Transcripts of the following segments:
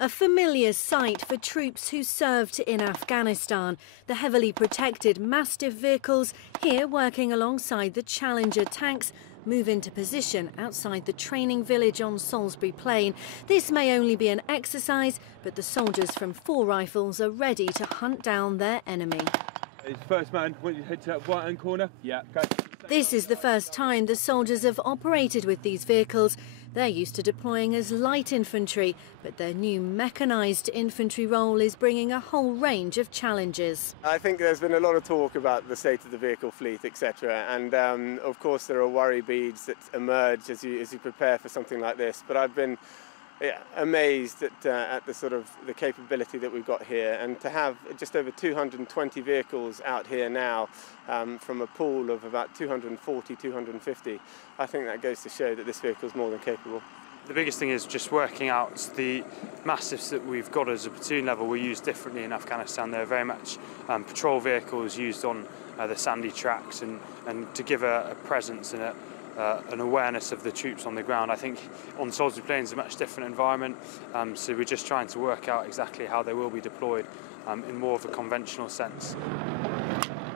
A familiar sight for troops who served in Afghanistan. The heavily protected Mastiff vehicles here working alongside the Challenger tanks move into position outside the training village on Salisbury Plain. This may only be an exercise, but the soldiers from 4 Rifles are ready to hunt down their enemy. First man, when you head to that right-hand corner. Yeah. Okay. This is the first time the soldiers have operated with these vehicles. They're used to deploying as light infantry, but their new mechanised infantry role is bringing a whole range of challenges. I think there's been a lot of talk about the state of the vehicle fleet, etc. And of course there are worry beads that emerge as you prepare for something like this. But I've been amazed at the capability that we've got here, and to have just over 220 vehicles out here now from a pool of about 240, 250, I think that goes to show that this vehicle is more than capable. The biggest thing is just working out the Mastiffs that we've got as a platoon level were used differently in Afghanistan. They're very much patrol vehicles used on the sandy tracks, and to give a presence and an awareness of the troops on the ground. I think on Salisbury Plain is a much different environment, so we're just trying to work out exactly how they will be deployed in more of a conventional sense.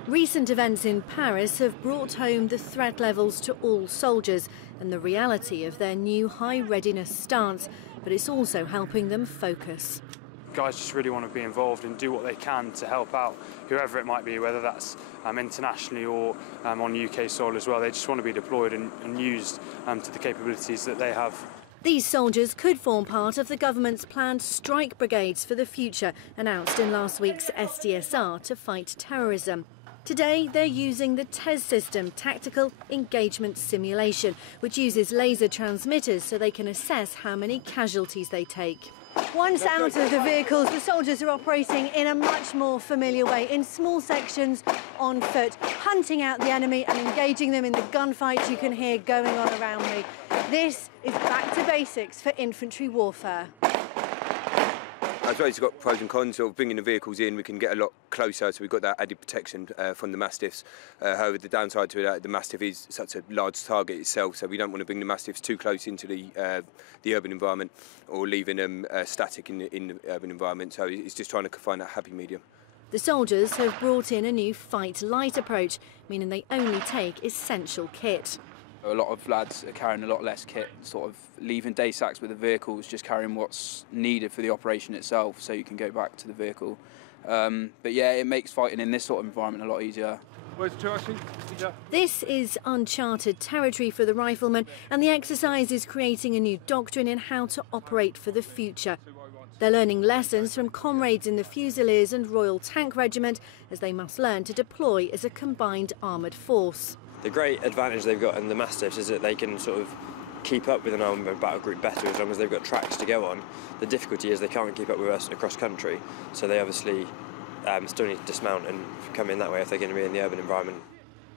Recent events in Paris have brought home the threat levels to all soldiers and the reality of their new high readiness stance, but it's also helping them focus. Guys just really want to be involved and do what they can to help out whoever it might be, whether that's internationally or on UK soil as well. They just want to be deployed and used to the capabilities that they have. These soldiers could form part of the government's planned strike brigades for the future, announced in last week's SDSR to fight terrorism. Today they're using the TES system, Tactical Engagement Simulation, which uses laser transmitters so they can assess how many casualties they take. Once out of the vehicles, the soldiers are operating in a much more familiar way, in small sections on foot, hunting out the enemy and engaging them in the gunfights you can hear going on around me. This is back to basics for infantry warfare. I suppose it's got pros and cons. Sort of bringing the vehicles in, we can get a lot closer, so we've got that added protection from the Mastiffs. However, the downside to it, the Mastiff is such a large target itself, so we don't want to bring the Mastiffs too close into the urban environment or leaving them static in the urban environment. So it's just trying to find that happy medium. The soldiers have brought in a new fight light approach, meaning they only take essential kit. A lot of lads are carrying a lot less kit, sort of leaving day sacks with the vehicles, just carrying what's needed for the operation itself so you can go back to the vehicle. But yeah, it makes fighting in this sort of environment a lot easier. Where's Turkey? This is uncharted territory for the riflemen, and the exercise is creating a new doctrine in how to operate for the future. They're learning lessons from comrades in the Fusiliers and Royal Tank Regiment as they must learn to deploy as a combined armoured force. The great advantage they've got in the Mastiffs is that they can sort of keep up with an armoured battle group better as long as they've got tracks to go on. The difficulty is they can't keep up with us across country, so they obviously still need to dismount and come in that way if they're going to be in the urban environment.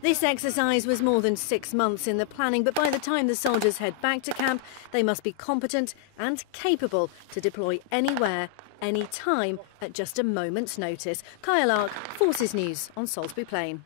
This exercise was more than 6 months in the planning, but by the time the soldiers head back to camp, they must be competent and capable to deploy anywhere, any time, at just a moment's notice. Kaija Larke, Forces News on Salisbury Plain.